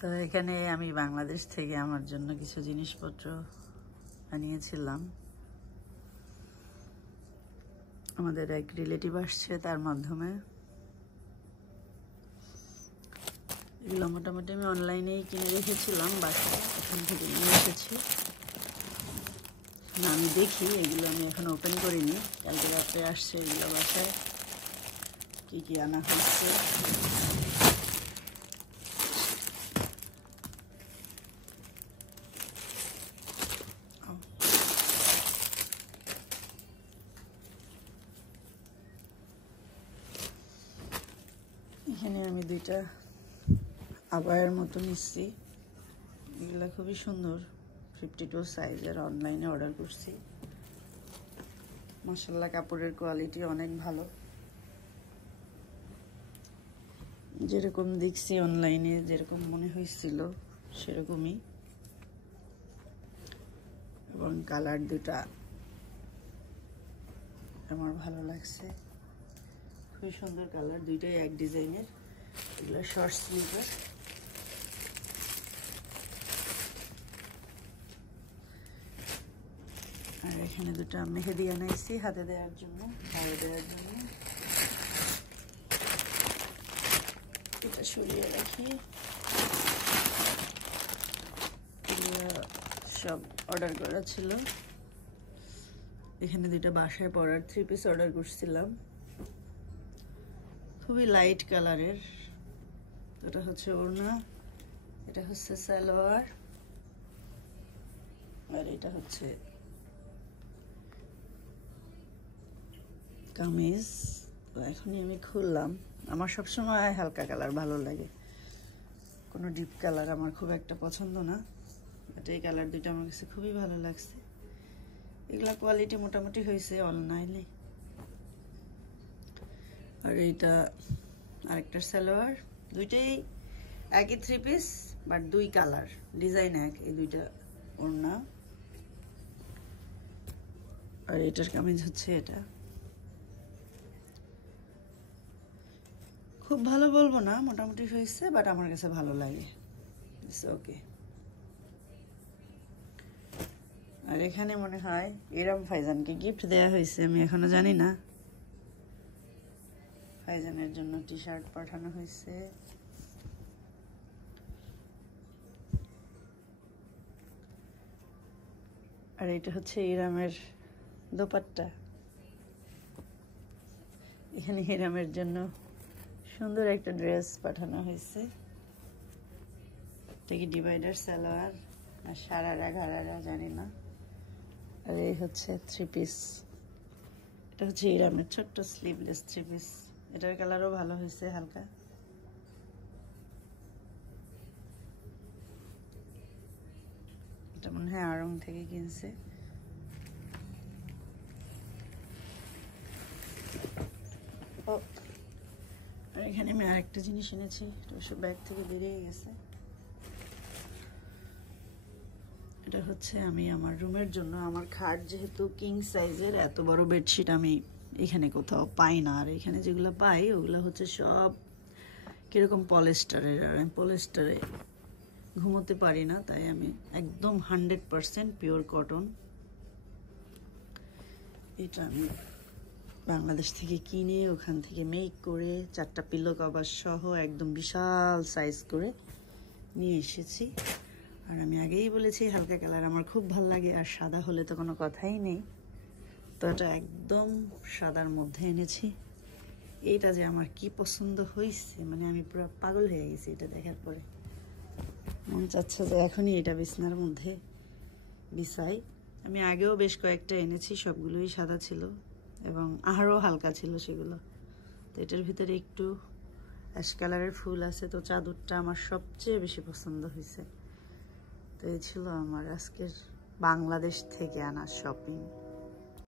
তো এখানে আমি বাংলাদেশ থেকে আমার জন্য কিছু জিনিসপত্র আনিয়েছিলাম। আমাদের এক রিলেটিভ আসছে, তার মাধ্যমে। এগুলো মোটামুটি আমি অনলাইনেই কিনে রেখেছিলাম, বাসায় এখান থেকে নিয়ে এসেছি। না, আমি দেখি, এগুলো আমি এখন ওপেন করিনি। কালকে রাত্রে আসছে এগুলো বাসায়। কি কি আনা হচ্ছে এখানে আমি দুইটা আবায়ের মতো নিচ্ছি। এগুলো খুবই সুন্দর, 52 সাইজের, অনলাইনে অর্ডার করছি। মাশাআল্লাহ, কাপড়ের কোয়ালিটি অনেক ভালো, যেরকম দেখছি অনলাইনে, যেরকম মনে হয়েছিল সেরকমই। এবং কালার দুটা আমার ভালো লাগছে, খুবই সুন্দর কালার, দুইটাই এক ডিজাইনের। এগুলো শর্ট স্লিভের। আর এখানে দুটা মেহেদি আনাইছি হাতে দেওয়ার জন্য, হাতে দেওয়ার জন্য। এটা সরিয়ে রাখি। সব অর্ডার করা ছিল। এখানে দুইটা বাসায় পরার 3 পিস অর্ডার করছিলাম, খুবই লাইট কালারের। এটা হচ্ছে ওড়না, এটা হচ্ছে সালোয়ার, আর এটা হচ্ছে কামিজ। তো এখনই আমি খুললাম। আমার সবসময় হালকা কালার ভালো লাগে, কোনো ডিপ কালার আমার খুব একটা পছন্দ না। বাট এই কালার দুইটা আমার কাছে খুবই ভালো লাগছে। এগুলা কোয়ালিটি মোটামুটি হয়েছে অনলাইনে। আর এইটা আরেকটা সালোয়ার, দুইটাই একই 3 পিস, বাট 2 কালার, ডিজাইন এক। এই দুইটা ওড়না। আর এটার কামিজ হচ্ছে এটা। খুব ভালো বলবো না, মোটামুটি হয়েছে, বাট আমার কাছে ভালো লাগে। It's okay. আর এখানে মনে হয় ইরাম ফাইজানকে গিফট দেয়া হয়েছে, আমি এখনো জানি না। ফাইজানের জন্য টি শার্ট পাঠানো হয়েছে। আর এটা হচ্ছে ইরামের দোপাট্টা। এখানে ইরামের জন্য সুন্দর একটা ড্রেস পাঠানো হয়েছে। এটা কি ডিভাইডার সালোয়ার আর সারারা ঘাড়ারা জানি না। আর এই হচ্ছে 3 পিস। এটা হচ্ছে ইরামের ছোট্ট স্লিভলেস 3 পিস। এটার কালারও ভালো হয়েছে, হালকা। এটা মনে হয় আড়ং থেকে কিনছে। আর এখানে আমি আরেকটা জিনিস এনেছি, এটা ব্যাগ থেকে বেরিয়ে গেছে। এটা হচ্ছে আমি আমার রুমের জন্য, আমার খাট যেহেতু কিং সাইজের, এত বড় বেডশিট আমি এখানে কোথাও পাই না। আর এখানে যেগুলো পাই ওগুলো হচ্ছে সব কিরকম পলিস্টারের, আর আমি পলিস্টারে ঘুমোতে পারি না, তাই আমি একদম 100% পিওর কটন। এটা আমি বাংলাদেশ থেকে কিনে ওখান থেকে মেক করে 4টা পিলো কভার সহ একদম বিশাল সাইজ করে নিয়ে এসেছি। আর আমি আগেই বলেছি হালকা কালার আমার খুব ভালো লাগে, আর সাদা হলে তো কোনো কথাই নেই। তো এটা একদম সাদার মধ্যে এনেছি। এইটা যে আমার কি পছন্দ হয়েছে, মানে আমি পুরো পাগল হয়ে গেছি এটা দেখার পরে। মন চাচ্ছে যে এখনই এটা বিছনার মধ্যে বিছাই। আমি আগেও বেশ কয়েকটা এনেছি, সবগুলোই সাদা ছিল এবং আরও হালকা ছিল সেগুলো। তো এটার ভিতরে একটু অ্যাশ কালারের ফুল আছে, তো চাদরটা আমার সবচেয়ে বেশি পছন্দ হয়েছে। তো এই ছিল আমার আজকের বাংলাদেশ থেকে আনা শপিং।